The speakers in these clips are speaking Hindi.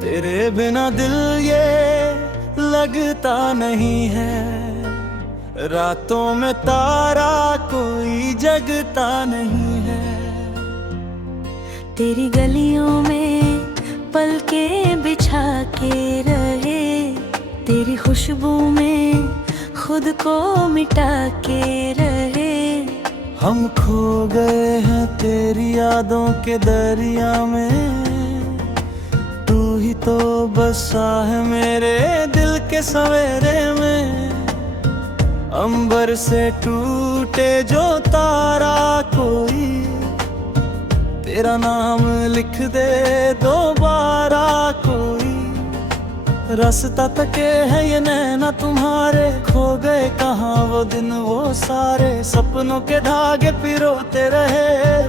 तेरे बिना दिल ये लगता नहीं है, रातों में तारा कोई जगता नहीं है। तेरी गलियों में पलके बिछा के रहे, तेरी खुशबू में खुद को मिटा के रहे। हम खो गए हैं तेरी यादों के दरिया में, तू ही तो बसा है मेरे दिल के सवेरे में। अंबर से टूटे जो तारा कोई, तेरा नाम लिख दे दोबारा कोई। रास्ता तके है ये नैना तुम्हारे, खो गए कहाँ वो दिन वो सारे। सपनों के धागे पिरोते रहे,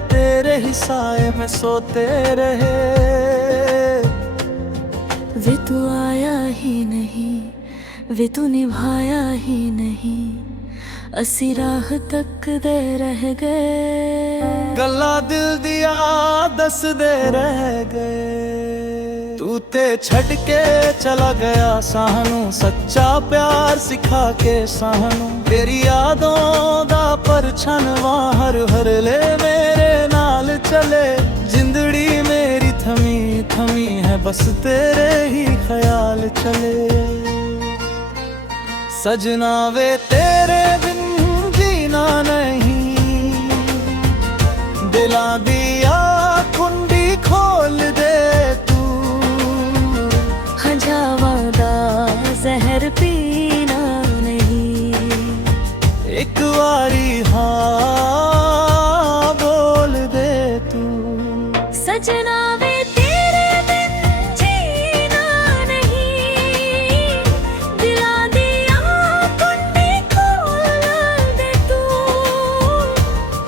तेरे ही साए में सोते रहे। वे तू आया ही नहीं, वे तू निभाया ही नहीं, असी राह तक दे रह गए। गल्ला दिल दिया दस दे रह गए। तू ते छड़ के चला गया सानू, सच्चा प्यार सिखा के सानू। तेरी यादों दा परछावा हर हर ले मेरे नाल चले। जिंदड़ी मेरी थमी थमी है, बस तेरे ही ख्याल चले। सजना वे तेरे बिन जीना नहीं, दिला दिया कुंडी खोल दे तू। हजावादा जहर पीना नहीं, एक बारी हाँ बोल दे तू। सजना वे तेरे बिन जीना नहीं, दिला दिया कुंडी खोल दे तू।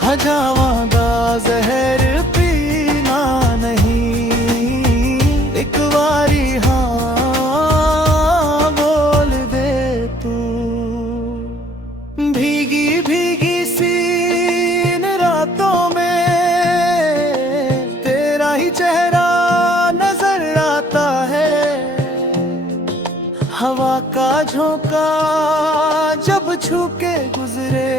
हजावादा जहर पीना नहीं, एक बारी हाँ बोल दे तू। भीगी भीगी सी इन रातों में तेरा ही चेहरा नजर आता है। हवा का झोंका जब छू के गुजरे,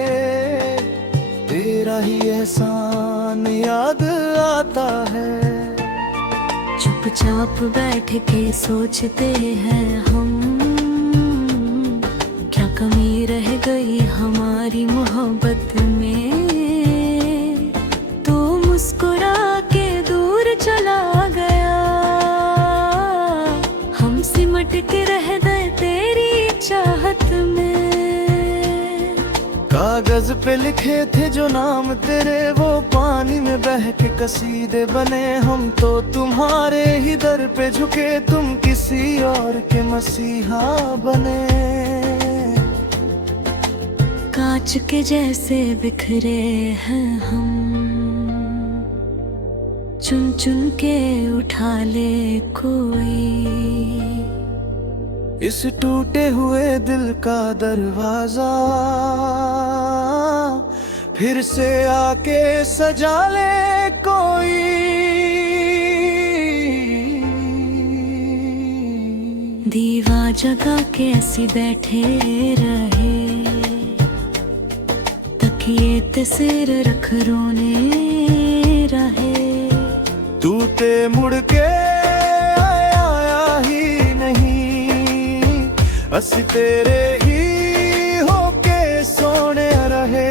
तेरा ही एहसान याद आता है। चुपचाप बैठ के सोचते हैं हम, क्या कमी रह गई हमारी मोहब्बत में। तू मुस्कुरा के दूर चला गया, हम सिमट के रह गए तेरी चाहत में। कागज पे लिखे थे जो नाम तेरे, वो पानी में बह के कसीदे बने। हम तो तुम्हारे ही दर पे झुके, तुम किसी और के मसीहा बने। कांच के जैसे बिखरे हैं हम, चुन चुन के उठा ले कोई। इस टूटे हुए दिल का दरवाजा फिर से आके सजा ले कोई। दीवा जगा के ऐसी बैठे रहे, तकिए ते सिर रख रोने रहे। तू ते मुड़ के आया ही नहीं, असी तेरे ही होके सोने रहे।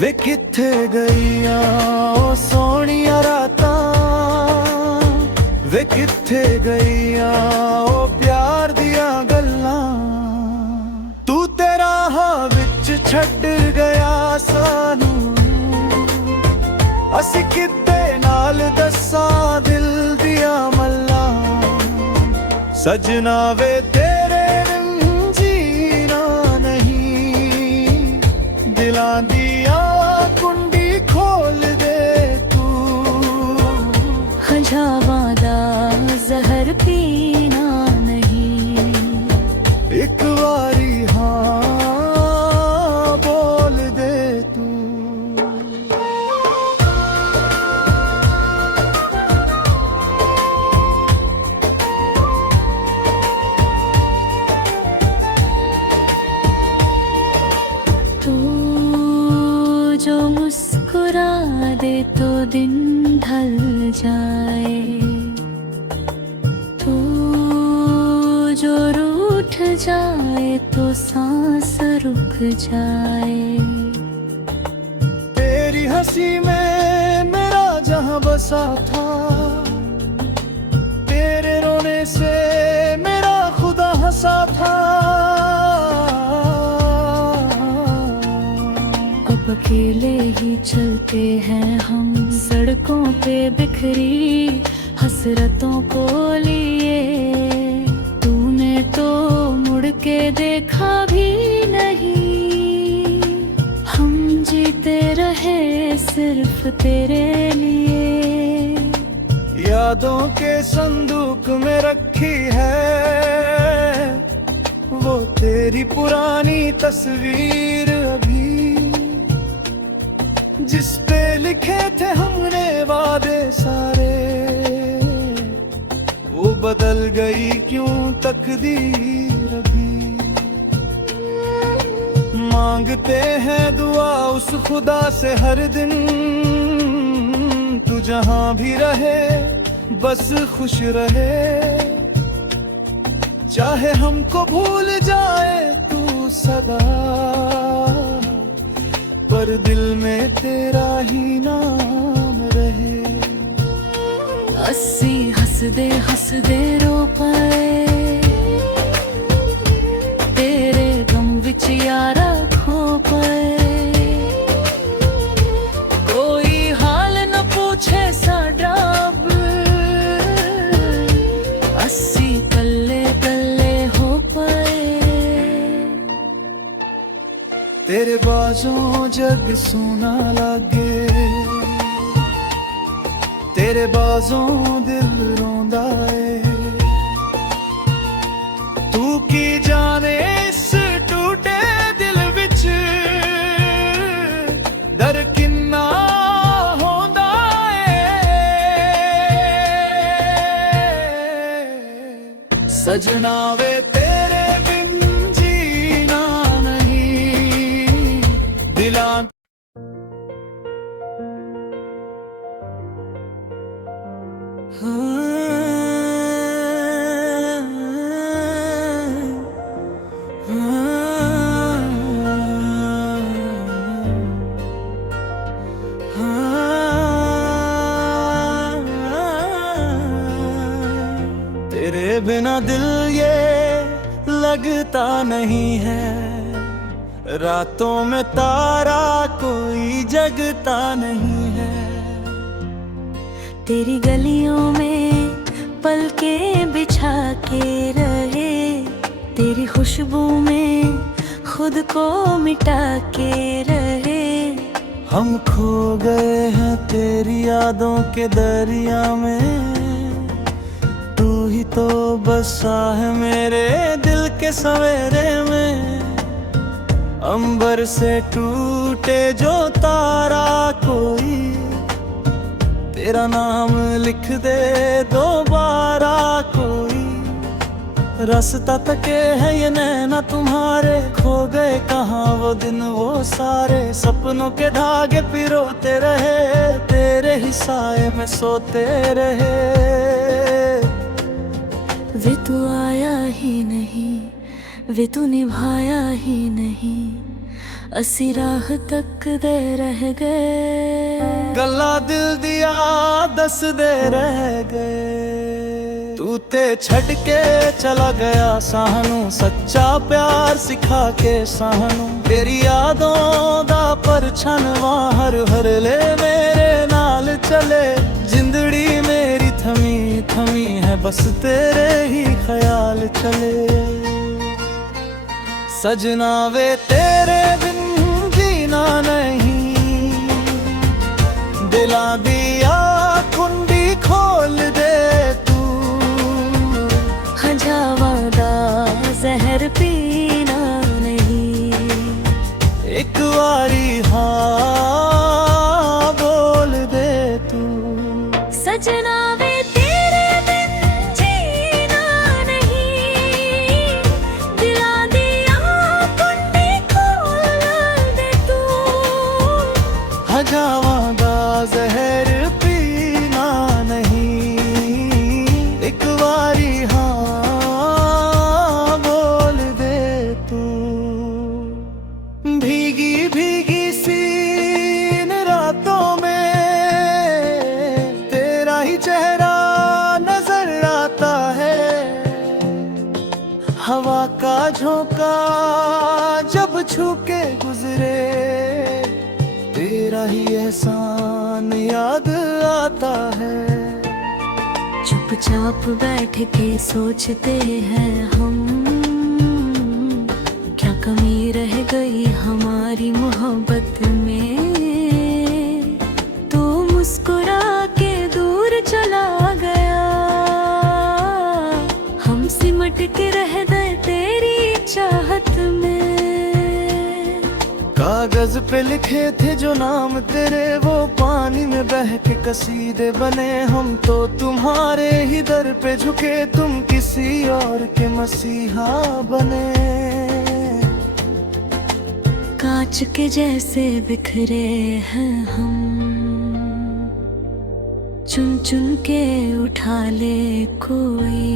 वे किथे गईया ओ सोनिया रातां, वे किथे गईया ओ प्यार दिया गल्लां। तू तेरा हाँ विच छड़ गया सानू, असी किदे नाल दस्सां दिल दिया मल्ला। सजना वे तेरे बिन जीना नहीं, दिलां दिया कुंडी खोल दे तू। जो मुस्कुरा दे तो दिन ढल जाए, तू जो रूठ जाए तो सांस रुक जाए। तेरी हंसी में मेरा जहां बसा था, तेरे रोने से मेरा खुदा हंसा था। अब अकेले ही चलते हैं हम सड़कों पे बिखरी हसरतों को लिए। तूने तो मुड़ के देखा भी नहीं, हम जीते रहे सिर्फ तेरे लिए। यादों के संदूक में रखी है वो तेरी पुरानी तस्वीर अभी, जिस पे लिखे थे हमने वादे सारे। वो बदल गई क्यों तकदीर अभी। मांगते हैं दुआ उस खुदा से हर दिन, तू जहां भी रहे बस खुश रहे। चाहे हमको भूल जाए तू सदा, पर दिल में तेरा ही नाम रहे। अस्सी हसदे रो पाए, तेरे गम विच यारा खो पाए। कोई हाल न पूछे साडा अब, अस्सी कल्ले कल्ले हो पाए। तेरे बाजों जग सोना लागे, तेरे बाजों दिल रोंदा है। तू की जाने इस टूटे दिल विच दर किन्ना होंदा है। सजना वे तेरे बिन जीना नहीं, दिला तेरे बिना दिल ये लगता नहीं है। रातों में तारा कोई जगता नहीं है। तेरी गलियों में पलके बिछा के रहे, तेरी खुशबू में खुद को मिटा के रहे। हम खो गए हैं तेरी यादों के दरिया में, तू ही तो बसा है मेरे दिल के सवेरे में। अंबर से टूटे जो तारा कोई, तेरा नाम लिख दे दोबारा कोई। रास्ता तके है ये नैना तुम्हारे, खो गए कहाँ वो दिन वो सारे। सपनों के धागे पिरोते रहे, तेरे ही साए में सोते रहे। वे तू आया ही नहीं, वे तू निभाया ही नहीं। असी राह तक दे रह गए, गल्ला दिल दिया दस दे रह गए। तू ते छड़ के चला गया सानू, सच्चा प्यार सिखा के सानू। तेरी यादों दा परछावां हर हर ले मेरे नाल चले। जिंदड़ी मेरी थमी थमी है बस तेरे ही ख्याल चले। सजना वे तेरे बिन जीना नहीं, दिला दिया कुंडी खोल दे तू। हजावादा जहर पीना नहीं, एक बारी हाँ बोल दे तू। सजना वे तेरे बिन जीना नहीं, दिला दिया कुंडी खोल दे तू। ਹਜਾਵਾਂ ਦਾ ਜ਼ਹਿਰ ਪੀਣਾ ਨਹੀਂ, ਇੱਕ ਵਾਰੀ ਹਾਂ ਬੋਲ ਦੇ ਤੂੰ। भीगी भीगी सी इन रातों में तेरा ही चेहरा नजर आता है, हवा का झोंका जब छू के गुजरे तेरा ही एहसान याद आता है। चुपचाप बैठ के सोचते हैं हम, क्या कमी रह गई हमारी मोहब्बत में। तो मुस्कुरा के दूर चला गया, हम सिमट के रह गए तेरी चाहत में। कागज पे लिखे थे जो नाम तेरे, वो पानी में बह के कसीदे बने। हम तो तुम्हारे ही दर पे झुके, तुम किसी और के मसीहा बने। कांच के जैसे बिखरे हैं हम, चुन चुन के उठा ले कोई।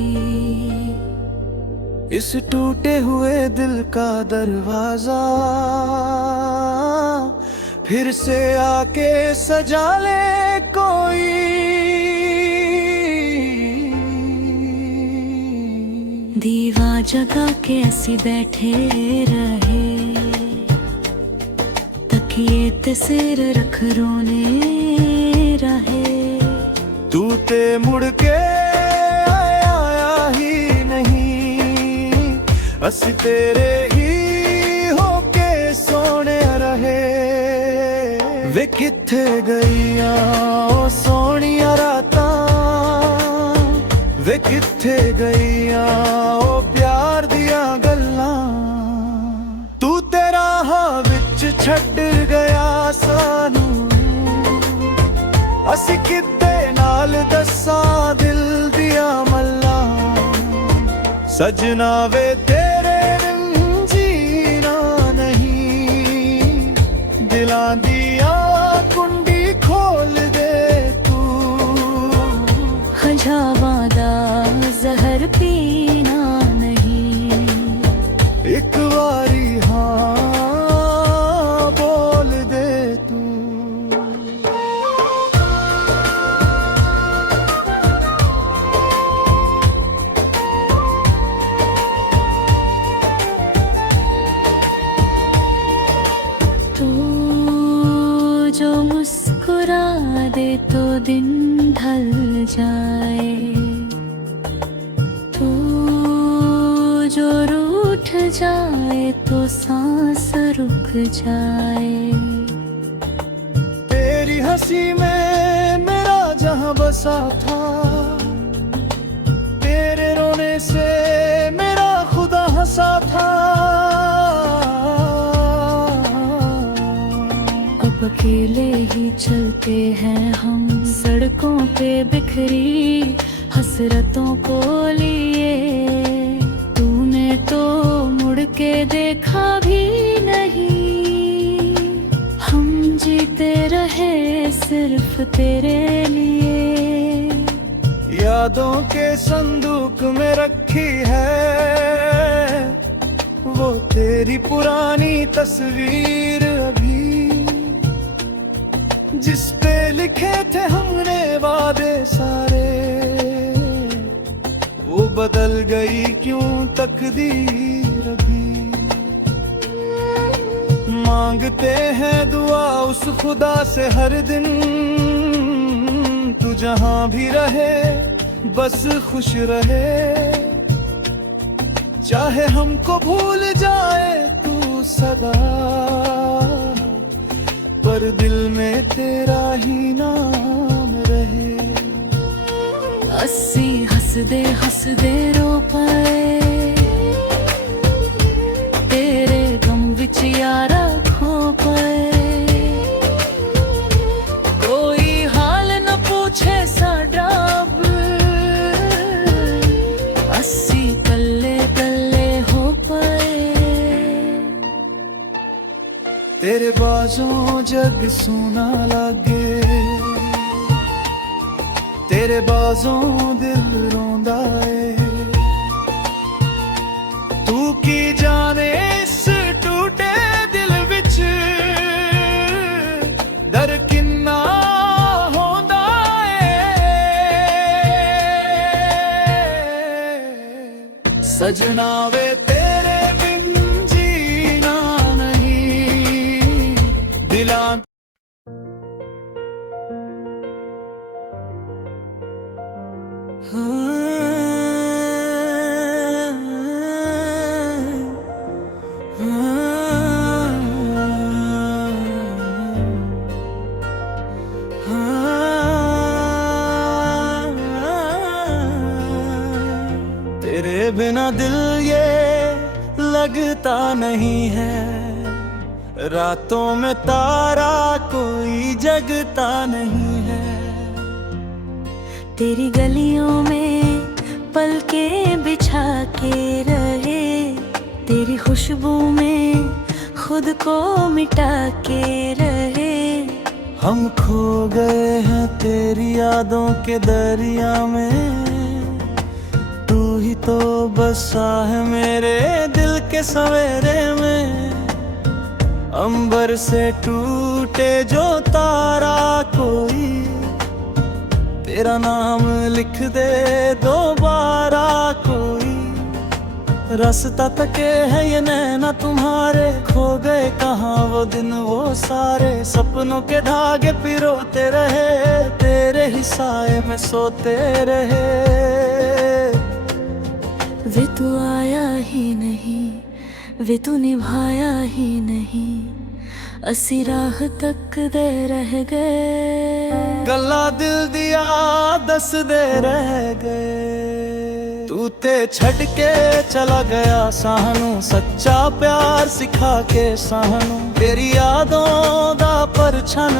इस टूटे हुए दिल का दरवाजा फिर से आके सजा ले कोई। दीवा जगा के ऐसी बैठे रहे, तकिए ते सिर रख रोने रहे। तू ते मुड़ के आया ही नहीं, ਅਸੀਂ तेरे ही होके सोने रहे। वे किथे गईया ओ सोनिया रातां, वे किथे गईया ओ प्यार दियां गल्लां। तू तेरा विच छड्ड गया सानू, ਅਸੀਂ किदे नाल दस्सां दिल दियां मल्लां। सजना वे तेरे बिन जीना नहीं, दिलां दिया कुंडी खोल दे तू। हजावां दा जहर पीना नहीं, एक वारी हाँ बोल दे तू। तू जो मुस्कुरा दे तो दिन ढल जाए, तू जो रूठ जाए तो सांस रुक जाए। तेरी हंसी में मेरा जहां बसा था, तेरे रोने से मेरा खुदा हंसा था। अब अकेले ही चलते हैं हम सड़कों पे बिखरी हसरतों को लिए। तूने तो मुड़ के देखा भी नहीं, हम जीते रहे सिर्फ तेरे लिए। यादों के संदूक में रखी है वो तेरी पुरानी तस्वीर अभी, जिस पे लिखे थे हमने वादे सारे। वो बदल गई क्यों तकदीर अभी। मांगते हैं दुआ उस खुदा से हर दिन, तू जहां भी रहे बस खुश रहे। चाहे हमको भूल जाए तू सदा, पर दिल में तेरा ही नाम रहे। अस्सी हंसदे हंसदे रो पाए, तेरे गम विच यारा खो पाए। कोई हाल न पूछे साडा अब, अस्सी कल्ले कल्ले हो पाए। तेरे बाजों ਜਦੋਂ ਜਗ ਸੋਨਾ ਲਾਗੇ ਤੇਰੇ ਬਾਜ਼ੋਂ ਦਿਲ ਰੋਂਦਾ ਏ ਤੂੰ ਕੀ ਜਾਣੇ ਇਸ ਟੂਟੇ ਦਿਲ ਵਿੱਚ ਦਰ ਕਿੰਨਾ ਹੁੰਦਾ ਏ ਸਜਣਾ ਵੇ ਤੇਰੇ ਬਿਨ ਜੀਣਾ ਨਹੀਂ ਦਿਲਾਂ तेरे बिना दिल ये लगता नहीं है रातों में तारा कोई जगता नहीं है तेरी गलियों में पलके बिछा के रहे तेरी खुशबू में खुद को मिटा के रहे हम खो गए हैं तेरी यादों के दरिया में तू ही तो बसा है मेरे दिल के सवेरे में अंबर से टूटे जो तारा कोई तेरा नाम लिख दे दोबारा कोई रास्ता तके है ये नैना तुम्हारे खो गए कहाँ वो दिन वो सारे सपनों के धागे पिरोते रहे तेरे ही साए में सोते रहे वे तू आया ही नहीं वे तू निभाया ही नहीं असी राह तक दे रह गए गल्ला दिल दिया दस दे रह गए तू ते छड़ के चला गया सानू सच्चा प्यार सिखा के सानू तेरी यादों दा परछन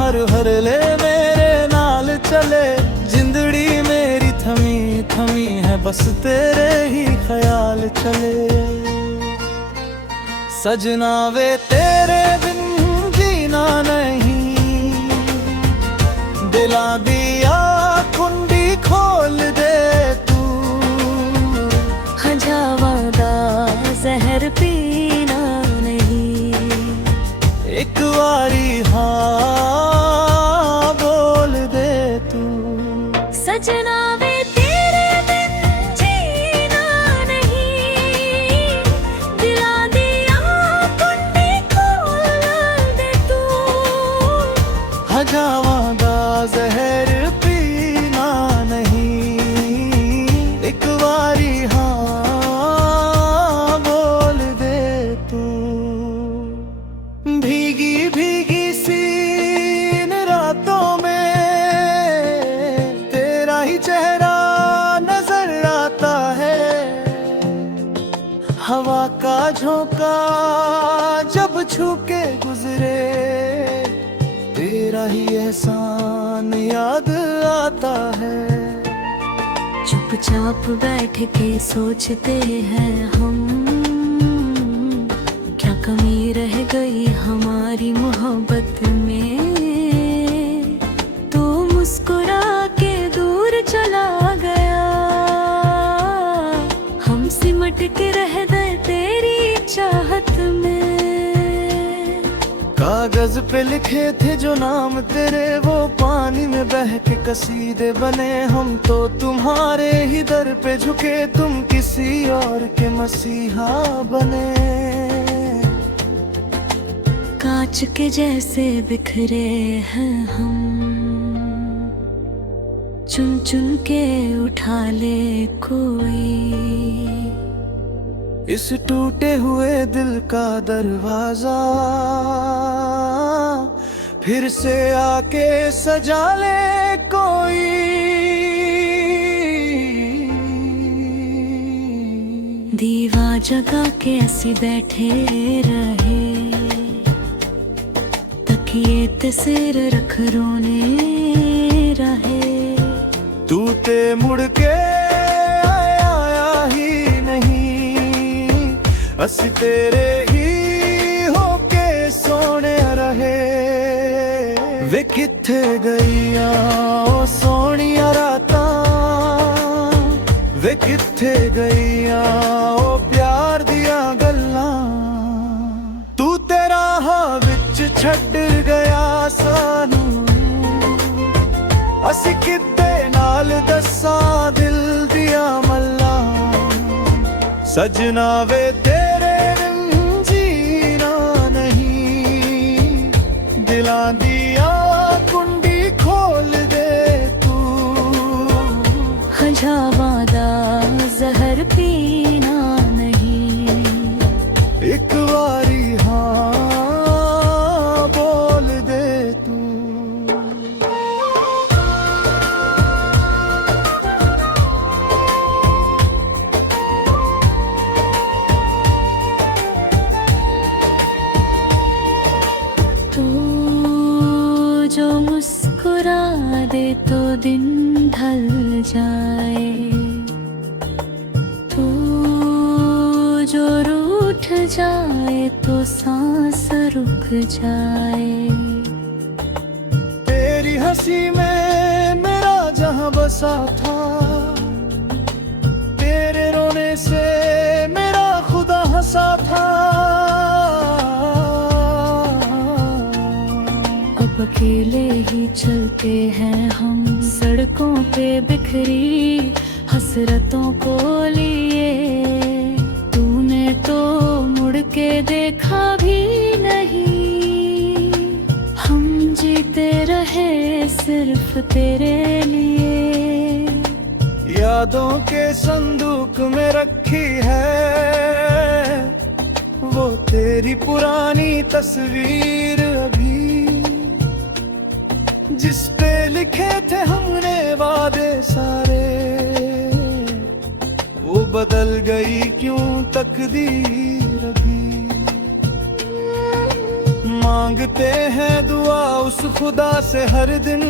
हर हर ले मेरे नाल चले जिंदड़ी मेरी थमी थमी है बस तेरे ही ख्याल चले सजना वे तेरे बिन जीना नहीं दिला दिया कुंडी खोल दे तू हजावादा जहर पीना नहीं एक बारी हाँ बोल दे तू सजना वे तेरे बिन जीना नहीं दिला दिया कुंडी खोल दे तू हजावादा जहर पीना नहीं एक बारी हाँ बोल दे तू भीगी भीगी सी इन रातों में तेरा ही चेहरा नजर आता है हवा का झोंका जब छू के गुजरे तेरा ही एहसान याद आता है चुपचाप बैठ के सोचते हैं हम क्या कमी रह गई हमारी मोहब्बत में तू मुस्कुरा के दूर चला गया हम सिमट के रह गए तेरी चाहत में कागज पे लिखे थे जो नाम तेरे वो पानी में बह के कसीदे बने हम तो तुम्हारे ही दर पे झुके तुम किसी और के मसीहा बने कांच के जैसे बिखरे हैं हम चुन चुन के उठा ले कोई इस टूटे हुए दिल का दरवाजा फिर से आके सजा ले कोई दीवा जगा के ऐसे बैठे रहे तकिए ते सिर रख रोने रहे तू ते मुड़ के आया ही नहीं असी तेरे ही होके सोने रहे वे किथे गईया ओ सोहणिया रातां, वे किथे गईया ओ प्यार दियां गल्लां। तू ते राहां विच छड्ड गया सानू, असी किदे नाल दस्सां दिल दियां मल्लां। सजना वे तेरे बिन जीना नहीं, दिलां दियां कुंडी खोल दे तू। हजावां दा जहर पीना नहीं, एक बारी हाँ बोल दे तू। तू जो मुस्कुरा दे तो दिन ढल जाए, तू जो रूठ जाए तो सांस रुक जाए। तेरी हंसी में मेरा जहां बसा था, तेरे रोने से मेरा खुदा हंसा था। अब अकेले ही चलते हैं हम सड़कों पे बिखरी हसरतों को लिए। तूने तो मुड़ के देखा भी नहीं, हम जीते रहे सिर्फ तेरे लिए। यादों के संदूक में रखी है वो तेरी पुरानी तस्वीर अभी, जिस पे लिखे थे हमने वादे सारे। वो बदल गई क्यों तकदीर अभी। मांगते हैं दुआ उस खुदा से हर दिन,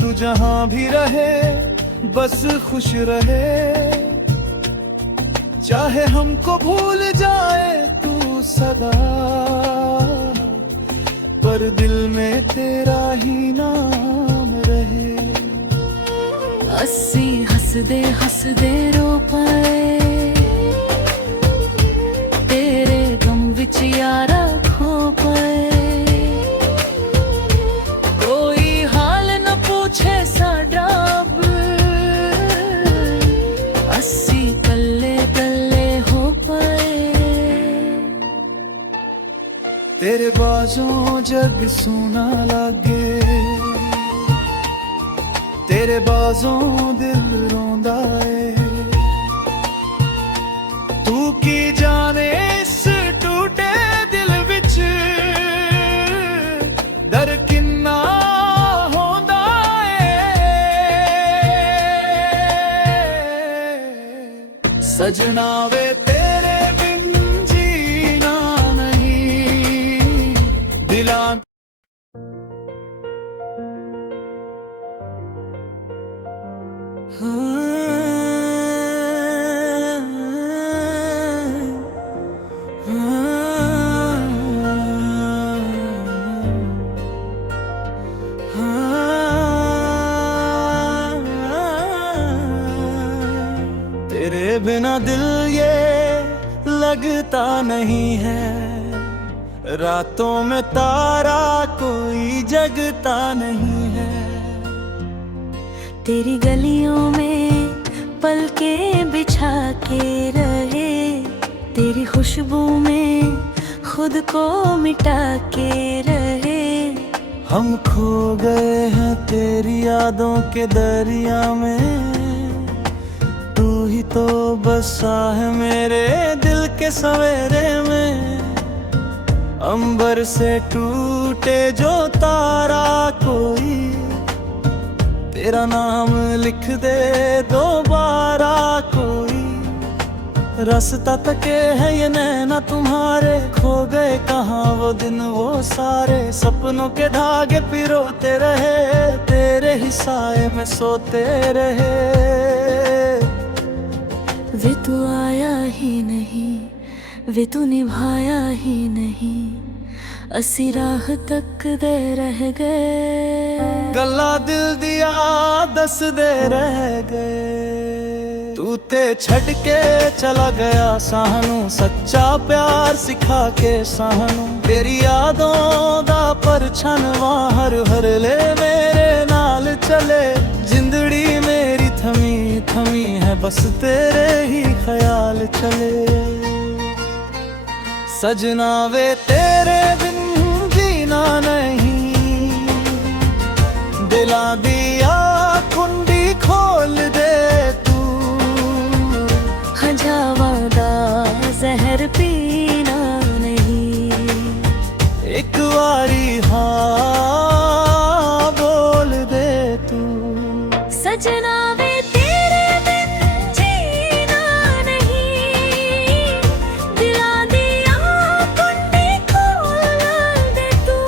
तू जहां भी रहे बस खुश रहे। चाहे हमको भूल जाए तू सदा, पर दिल में तेरा ही नाम रहे। अस्सी हंसदे रो पाए, तेरे गम विच यारा खो पाए। कोई हाल न पूछे साडा अब, अस्सी कल्ले कल्ले हो पाए। तेरे बाजों जग सोना लागे, तेरे बाजों दिल रोंदा है। तू की जाने इस टूटे दिल विच दर किन्ना होंदा है। सजना वे तेरे बिन जीना नहीं, दिलां तेरे बिना दिल ये लगता नहीं है। रातों में तारा कोई जगता नहीं है। तेरी गलियों में पलके बिछा के रहे, तेरी खुशबू में खुद को मिटा के रहे। हम खो गए हैं तेरी यादों के दरिया में, तू ही तो बसा है मेरे दिल के सवेरे में। अंबर से टूटे जो तारा कोई, तेरा नाम लिख दे दोबारा कोई। रास्ता तके है ये नैना तुम्हारे, खो गए कहाँ वो दिन वो सारे। सपनों के धागे पिरोते रहे, तेरे ही साए में सोते रहे। वे तू आया ही नहीं, वे तू निभाया ही नहीं। असी राह तकदे रह गए। गल्ला दिल दिया दसदे रह गए। तू ते छड़ के चला गया सानू, सच्चा प्यार सिखा के सानू। तेरी यादों दा परछावां हर हर ले मेरे नाल चले। जिंदड़ी मेरी थमी थमी है, बस तेरे ही ख्याल चले। सजना वे तेरे बिन जीना नहीं, दिला दिया कुंडी खोल दे तू। हजावादा जहर पीना नहीं, एक बारी हाँ बोल दे तू। सजना वे तेरे बिन जीना नहीं, दिला दिया कुंडी खोल दे तू।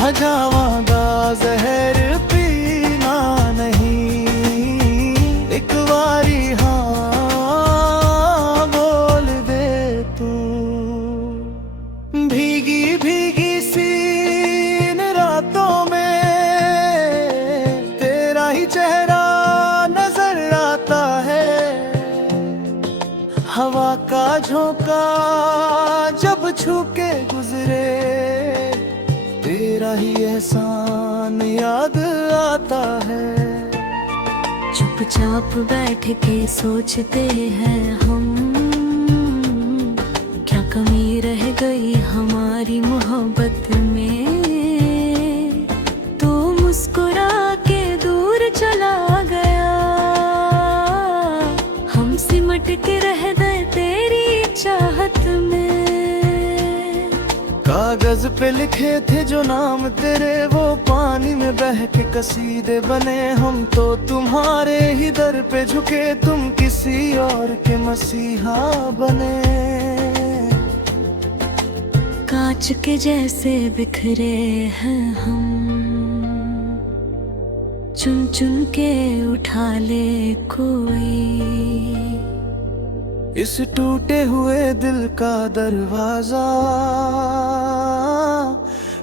हजावादा जहर पीना नहीं, एक बारी हाँ बोल दे तू। भीगी भीगी सी इन रातों में तेरा ही चेहरा नजर आता है। हवा का झोंका जब छू के गुजरे, तेरा ही एहसान याद आता है। चुपचाप बैठ के सोचते हैं हम, क्या कमी रह गई हमारी मोहब्बत में। तू मुस्कुरा के दूर चला गया, हम सिमट के रह गए तेरी चाहत में। कागज पे लिखे थे जो नाम तेरे, वो पानी में बह के कसीदे बने। हम तो तुम्हारे ही दर पे झुके, तुम किसी और के मसीहा बने। कांच के जैसे बिखरे हैं हम, चुन चुन के उठा ले कोई। इस टूटे हुए दिल का दरवाजा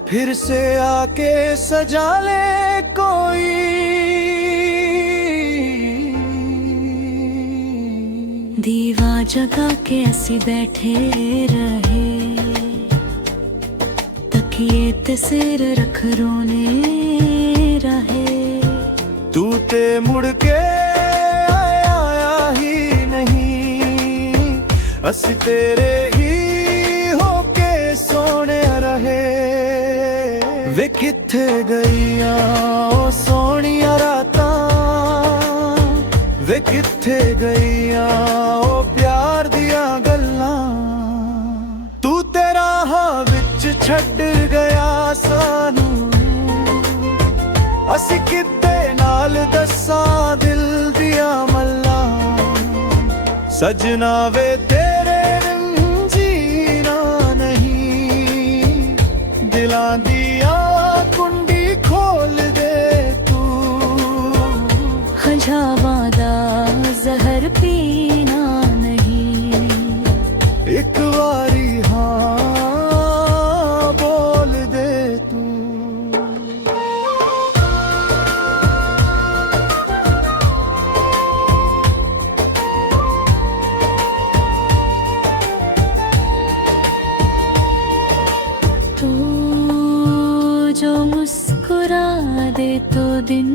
फिर से आके सजा ले कोई। दीवा जगा के असी बैठे रहे, तकिए ते सिर रख रोने रहे। तू ते मुड़ के आया ही नहीं, असी तेरे ही होके सोने रहे। वे किथे गईया ओ सोनिया रातां, वे किथे गईया ओ प्यार दिया गल्लां। तू तेरा विच छड़ गया सानू, असी किदे नाल दस्सां दिल दिया मल्लां। सजना वे तेरे बिन जीना नहीं, दिलां दिया कुंडी खोल दे तू। हजावादा जहर पीना नहीं, एक बारी हाँ बोल दे तू। तू जो मुस्कुरा दे तो दिन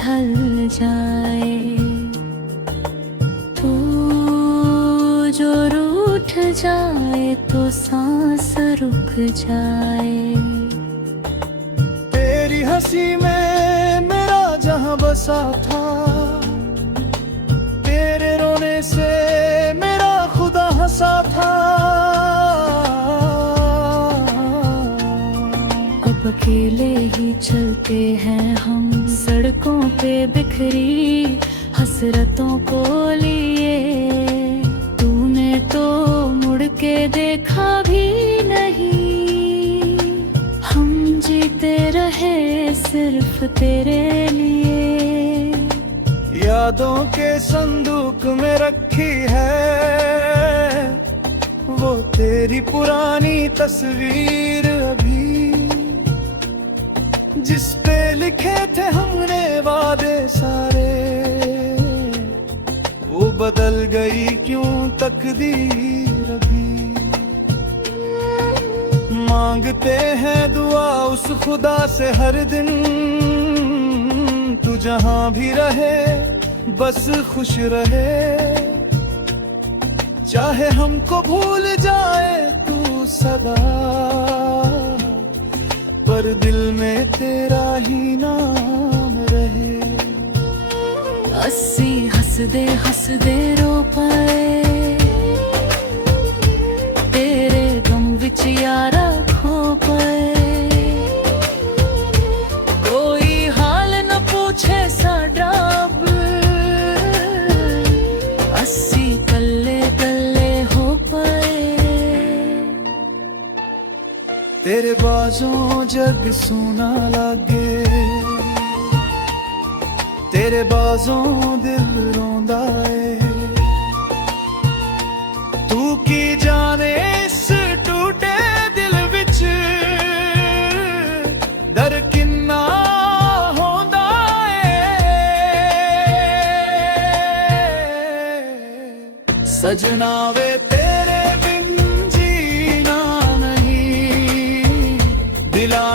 ढल जाए, तू जो रूठ जाए तो सांस रुक जाए। तेरी हंसी में मेरा जहां बसा था, तेरे रोने से मेरा खुदा हंसा था। अब अकेले ही चलते हैं हम सड़कों पे बिखरी हसरतों को लिए। तूने तो मुड़ के देखा भी नहीं, हम जीते रहे सिर्फ तेरे लिए। यादों के संदूक में रखी है वो तेरी पुरानी तस्वीर अभी, जिस पे लिखे थे हमने वादे सारे, वो बदल गई क्यों तकदीर अभी। मांगते हैं दुआ उस खुदा से हर दिन, तू जहां भी रहे बस खुश रहे, चाहे हमको भूल जाए तू सदा, पर दिल में तेरा ही नाम रहे। अस्सी हसदे रो पाए, तेरे गम विच यारा खो पाए, कोई हाल न पूछे साडा अब, अस्सी कल्ले कल्ले हो पाए। तेरे बाजों जग सोना लागे, तेरे बाजों दिल रोंदा है, तू की जाने इस टूटे दिल विच दर किन्ना होंदा है। सजना वे तेरे बिन जीना नहीं, दिलां